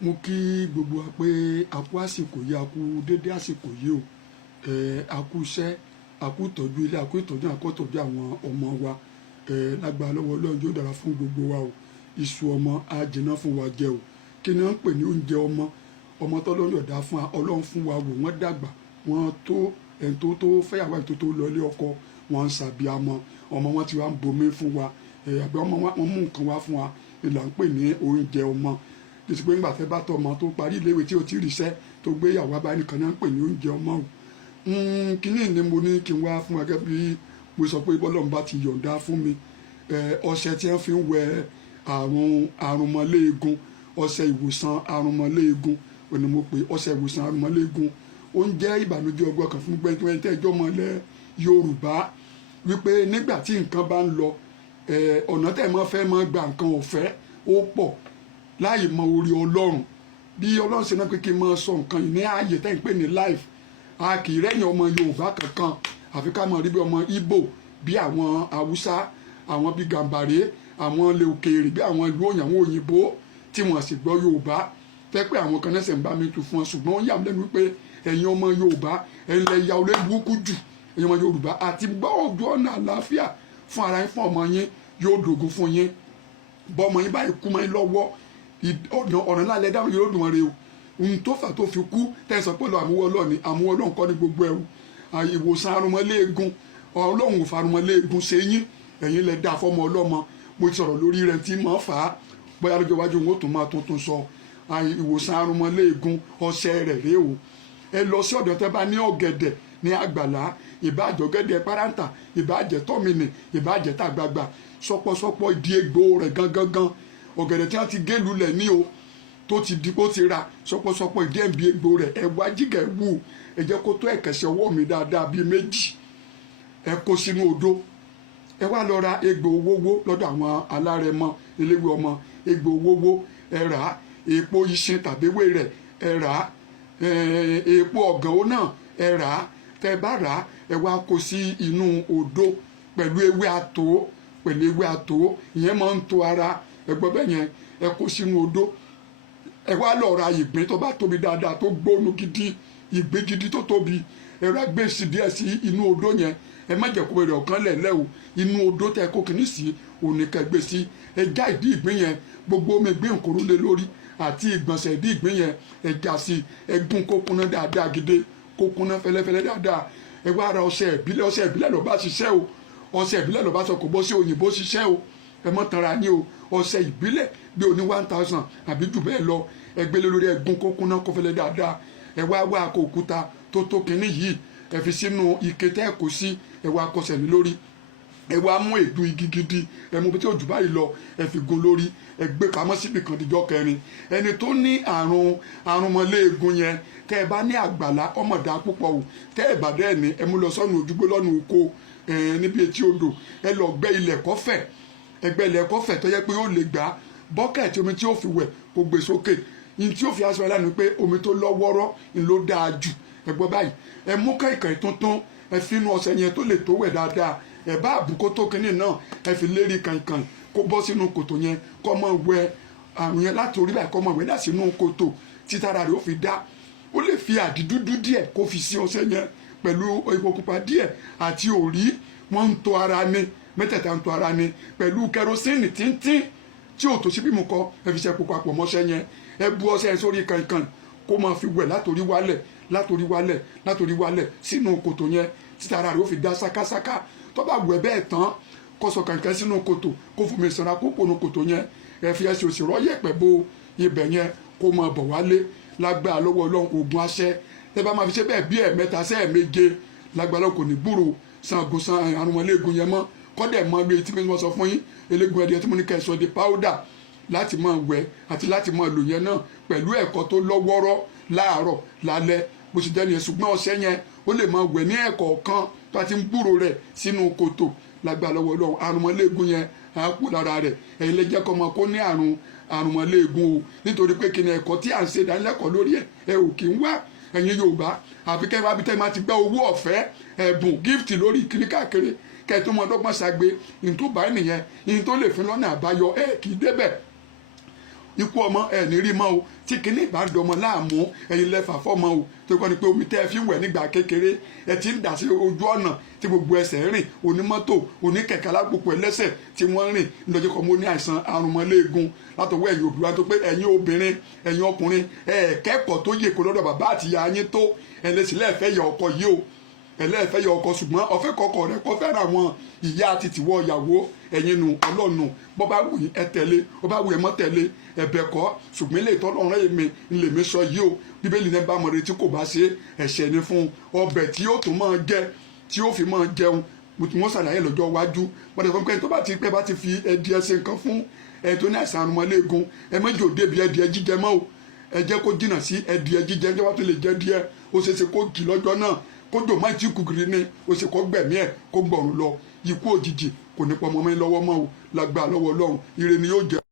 mo kí gbogbo wa pé a kú àsìkò yìí, a kú dédé àsìkò yìí o. A kú iṣẹ́, a kú ìtọ́jú ilé, a kú ìtọ́jú àkọ́tọ́jú àwọn ọmọ wa. Lágbára lọ́wọ́ Ọlọ́run yóò dára fún gbogbo wa o. Iṣu ọmọ á jìnnà fún wa jẹ o. Kí ni wọ́n ń pè ní oúnjẹ ọmọ? Ọmọ tọ́lọ́run yọ̀dá fún wa, Ọlọ́run fún wa wò, wọ́n dàgbà, wọ́n tó ẹni tó fẹ́yàwó ẹni tó lọ ilé ọkọ, wọ́n ń ṣàbíamọ, ọmọ wọn ti wá ń bomi fún wa, àbí ọmọ wọn mú nǹkan wá fún wa, ìlà ń pè ní oúnjẹ ọmọ. Kì í ṣe pé nígbà tẹ́ bá tọ́ ọmọ tó parí iléèwé tí ò tí ì ríṣẹ́ tó gbé ìyàwó abáyé nìkan náà ń pè ní oúnjẹ ọmọ o. Kíní ni mo ní kí n wá fún wa gẹ́gẹ́ bí mo sọ pé bọ́lọ́run bá ti yọ̀ǹda fún mi. Ọṣẹ tí wọ́n fi ń wẹ àrùnmọ́léegun, ọṣẹ ìwòsàn àrùnmọ́léegun òní mo pè ọṣẹ ìwòsàn àrùnmọ́léegun. Ó ń jẹ́ ìbànújẹ́ ọgbọ́n kan fún gbẹ́ntẹ́ tẹ́jọ́ mọ́lẹ̀ Yorùbá wípé nígbà tí nǹkan bá ń lọ, ọ̀nà tẹ́ mọ́ fẹ́ mọ́ gba nǹkan ọ̀fẹ́ ó pọ̀ láì mọ orí Ọlọ́run. Bí Ọlọ́run ṣe náà pé kí n máa sọ nǹkan yìí ní ààyè tẹ́ ń pè ní life, a kì í rẹ́yìn ọmọ Yorùbá kankan àfi ká máa rí bí ọmọ Ìgbò, bí àwọn Haúsá, àwọn bí Gàmbàrí, àwọn ilẹ̀ òkèèrè, bí àwọn ìlú òyìnbó tí wọ́n sì gbọ́ Yorùbá. Fẹ́ pé àwọn kan náà ń bá mi tu fún ọ, ṣùgbọ́n ó yà mí lẹ́nu wípé ẹ̀yin ọmọ Yorùbá ẹ̀yin lẹ ya olórí burúkú jù. Ẹ̀yin ọmọ Yorùbá àti gbọ́ ojú ọ̀nà àlàáfíà fún ara yín fún ọmọ yín yóò dògún fún yín. Bọ́ ọmọ yín báyìí kú mọ́ yín lọ́wọ́, ọ̀nà ńlá lẹ dáhùn yóò dùn wọn re o. Ohun tó fà tó fi kú tẹ̀sán pẹ̀lú àmúwọ́ Ọlọ́run ni, àmúwọ́ Ọlọ́run kọ́ ní gbogbo ẹ̀rù. Ìwòsàn àrùnmọ́léegun, Ọlọ́run ò fa àrùnmọ́léegun ṣe yín, ẹ̀yin lẹ dá fọ́mọ ọlọ́mọ. Mo ti sọ̀rọ̀ lórí rẹ̀ tí mọ̀ fà á, bóyá lọ́jọ́ iwájú wọn ó tún máa tuntun sọ. Ìwòsàn àrùnmọ́léegun ọṣẹ rẹ̀ rèé o. Ẹ lọ sí ọ̀dọ̀ tẹ́ bá ní ọ̀gẹ̀dẹ̀ ní àgbàlá, ìbàjẹ́ ọ̀gẹ̀dẹ̀ páráǹtà, ìbàjẹ́ tọ́mìnì, ìbàjẹ́ tàgbàgbà, sọpọ̀sọpọ̀ ìdí egbò rẹ̀ gangan. Ọ̀gẹ̀dẹ̀ tí wọ́n ti gé lulẹ̀ ní o, tó ti di kó ti ra, sọpọ̀sọpọ̀ ìdí ẹ̀bí egbò rẹ̀, ẹ wá jígẹ̀ wù, ẹ jẹ́ kó tó ẹ̀kẹ́sẹ̀ ọwọ́ mi dáadáa bíi méjì, ẹ kó sínú odó. Ẹ wá lọ ra egbò owówó lọ́dọ̀ àwọn alárẹ̀mọ eléwé ọmọ, egbò owówó ẹ rà á, èèpo iṣin tàbí ewé rẹ̀ ẹ rà á, èèpo ọ̀gànwó náà ẹ rà á. Tẹ́ bá rà á, ẹ wá kó sí inú odó pẹ̀lú ewé àtò, ìyẹn máa ń to ara, ẹ gbọ́ bẹ́ẹ̀ yẹn, ẹ kó sínú odó. Ẹ wá lọ ra ìgbín tó bá tóbi dáadáa tó gbóònù gidi, ìgbín gidi tó tóbi, ẹ rà gbé sí díẹ̀ sí inú odó yẹn. Ẹ má jẹ́ kó bẹ̀rẹ̀ ọ̀kan lẹ̀lẹ́ o, inú odó tẹ́ kó kìíní sí òní kẹgbẹ́ sí. Ẹ já ìdí ìgbín yẹn, gbogbo omi ìgbín òkúrú lé lórí àti ìgbọ̀nsẹ̀ ìdí ìgbín yẹn ẹ já sí, ẹ gún kó kúnná dáadáa gidi, kó kúnná fẹ́lẹ́fẹ́lẹ́ dáadáa. Ẹ wá ra ọṣẹ ìbílẹ̀ ló bá ṣiṣẹ́ o, ọṣẹ ìbílẹ̀ ló bá sọ kò bọ́ sí òyìnbó ṣiṣẹ́ o. Ẹ mọ́ tanra yín o, ọṣẹ ìbílẹ̀ bí oní 1000 àbí jù bẹ́ẹ̀ lọ, ẹ gbélé lórí, ẹ gún kó kúnná kó fẹ́lẹ́ dáadáa. Ẹ wá àkó òkúta tó kínní yìí, ẹ fi sínú ike tẹ́ ẹ kó sí, ẹ wá kọsẹ̀ ní lórí. Ẹ wá mú èédú igi gidi, ẹ mú bí tí òjò báyìí lọ, ẹ fi gún lórí, ẹ gbé pamọ́ síbi kan díjọ́ kẹrin. Ẹni tó ní àrùnmọ́léegun yẹn, tẹ́ ẹ bá ní àgbàlá ọmọdé púpọ̀ o, tẹ́ ẹ bá dẹ́ ní, ẹ mú lọ sọ́nù ojúgbó lọ́nà oko, níbi etí odò, ẹ lọ gbẹ́ ilẹ̀ kọ́fẹ̀, ẹgbẹ́ ilẹ̀ kọ́fẹ̀ tó yẹ pé ó lè gbà bọ́kẹ̀tì omi tí ó fi wẹ̀ kó gbé sókè. Ní tí ó fi aṣọ ẹlẹ́nu pé omi tó lọ́wọ́rọ́ ni ló dáa jù. Ẹ gbọ́ báyìí, ẹ mú kẹ̀kẹ́ tuntun, ẹ fi inú ọṣẹ yẹn tó lè tó wẹ̀ dáadáa, ẹ bá àbùkó tó kínní náà, ẹ fi lérí kànkàn kó bọ́ sínú kòtò yẹn, kó máa wẹ àrùn yẹn láti orí báyìí, kó máa wẹ̀ láti inú kòtò títara rẹ̀ ó fi dá. Ó lè fi àdí dúdú díẹ̀ kó fi sí ọṣẹ yẹn pẹ̀lú epo pupa díẹ̀ àti òrí, wọ́n ń to ara ni, mẹ́tẹ̀ẹ̀ta ń to ara ni pẹ̀lú kẹrosíìnì tíntín tí ò tó sí bí mo kọ, ẹ fi ṣe pupa pọ̀ mọ́ṣẹ́ yẹn, ẹ bu ọṣẹ yẹn sórí kànkàn kó máa fi wẹ̀ látòrí wálẹ̀ sínú kòtò yẹn títara rẹ̀ ó fi dá sákásáká. Tó bá wẹ̀ bẹ́ẹ̀ tán, kó sọ kànkàn sínú kòtò, kó fún mi sanra kó pònú kòtò yẹn, ẹ fi ẹsẹ̀ òsì rọ́ yẹ̀pẹ̀ bo ibẹ̀ yẹn kó máa bọ̀ wálé. Lágbára lọ́wọ́ Ọlọ́run ògùn aṣẹ tẹ́ bá máa fi ṣe bẹ́ẹ̀ bí ẹ̀mẹ́ta sí ẹ̀méje, lágbára Ọlọ́run kò ní gbúrò san àrùnmọ́léegun yẹn mọ́. Kọ́dẹ̀ mọ́ lóye tí mo sọ fún yín, eléegun ẹ̀dẹ̀ tí mo ní kẹ́ ẹ sọ di powder láti máa wẹ̀ àti láti máa lò yẹn náà pẹ̀lú ẹ̀kọ́ tó lọ́wọ́rọ́ láàárọ̀ lálẹ́ bó ṣe jẹ́ nìyẹn. Ṣùgbọ́n ọṣẹ yẹn ó lè máa wẹ̀ ní ẹ̀kọ̀ọ̀kan tó a ti ń gbúrò rẹ̀ sínú kòtò. Lágbára lọ́wọ́ Ọlọ́run àrùnmọ́léegun yẹn á kú lára rẹ̀. Ẹ̀yin lè jẹ́ kọ́ ọmọ kó ní àrùnmọ́léegun o, nítorí pé kí ni ẹ̀kọ́ tí à ń ṣe ìdánilẹ́kọ̀ọ́ lórí ẹ ò kí ń wá. Ẹ̀yin Yorùbá àfi kẹ́ wá bí tẹ́ máa ti gbẹ́ owó ọ̀fẹ́ ẹ̀bùn gift lórí kiri káàkiri kẹ́ tó mọ ọdọ́gbọ́n ṣàgbé ìyìn tó bá nìyẹn, ìyìn tó lè fún lọ́nà àbáyọ kì í débẹ̀. ikú ọmọ ẹ̀ ní rí mọ́ o tí kinní ìbádọ́mọ láàmú ẹ̀yin lẹ́fà fọ́mọ o tó kọ́ ni pé omi tẹ́ ẹ fi ń wẹ̀ nígbà kékeré ẹ ti ń dà sí ojú ọ̀nà tí gbogbo ẹsẹ̀ rìn onímọ́tò oníkẹ̀kẹ́ alágbòpọ̀ ẹlẹ́sẹ̀ tí wọ́n rìn nítorí kọ́ mo ní àìsàn àrùnmọ́léegun látọwọ́ ẹ̀yin òbí wa tó pé ẹ̀yin obìnrin ẹ̀yin ọkùnrin kẹ́kọ̀ọ́ tó yè kó lọ́dọ̀ bàbá àti ìyá yín tó ẹ̀ lè sílẹ̀ fẹ́ yẹ ọkọ yìí o ẹlẹ́ẹ̀fẹ́ yọ ọkọ ṣùgbọ́n ọ̀fẹ́ kọkọ rẹ kọ́ fẹ́ràn àwọn ìyá àti tìwọ́ ìyàwó ẹ̀yin nu ọlọ́nu bọ́ bá wù yín ẹ tẹ̀lé bọ́ bá wù ẹ mọ́ tẹ̀lé ẹ̀bẹ̀ kọ́ ṣùgbọ́n ilé ìtọ́lọ́run èmi ńlẹ̀mí sọ yìí o bíbélì náà bá mọ̀ retí kò bá ṣe ẹ̀ṣẹ̀ ni fún ọbẹ̀ tí yóò tún máa jẹ tí yóò fi máa jẹun wọ́n ṣàlàyé lọ́jọ́ iwájú wọ́n ti fọ́n pé tó bá ti pẹ́ bá ti fi ẹdìẹ ṣe nǹkan fún ẹ tó ní àìsàn àrùnmọ́léegun ẹ méjì ò débi ẹdìẹ jíjẹ mọ́ o ẹ jẹ́ kó jìnnà sí ẹdìẹ jíjẹ ẹjọ́ wá tó lè jẹ díẹ̀ ó ṣeé ṣe kó kì lọ́jọ́ náà kójò má ti kúkiri ní o sì kọ́ gbẹ̀mí ẹ̀ kó gbọ̀run lọ ikú òjijì kò ní pọ̀ mọ́ mi lọ́wọ́ mọ́ o lágbà lọ́wọ́ Ọlọ́run ire ni yóò jẹ́.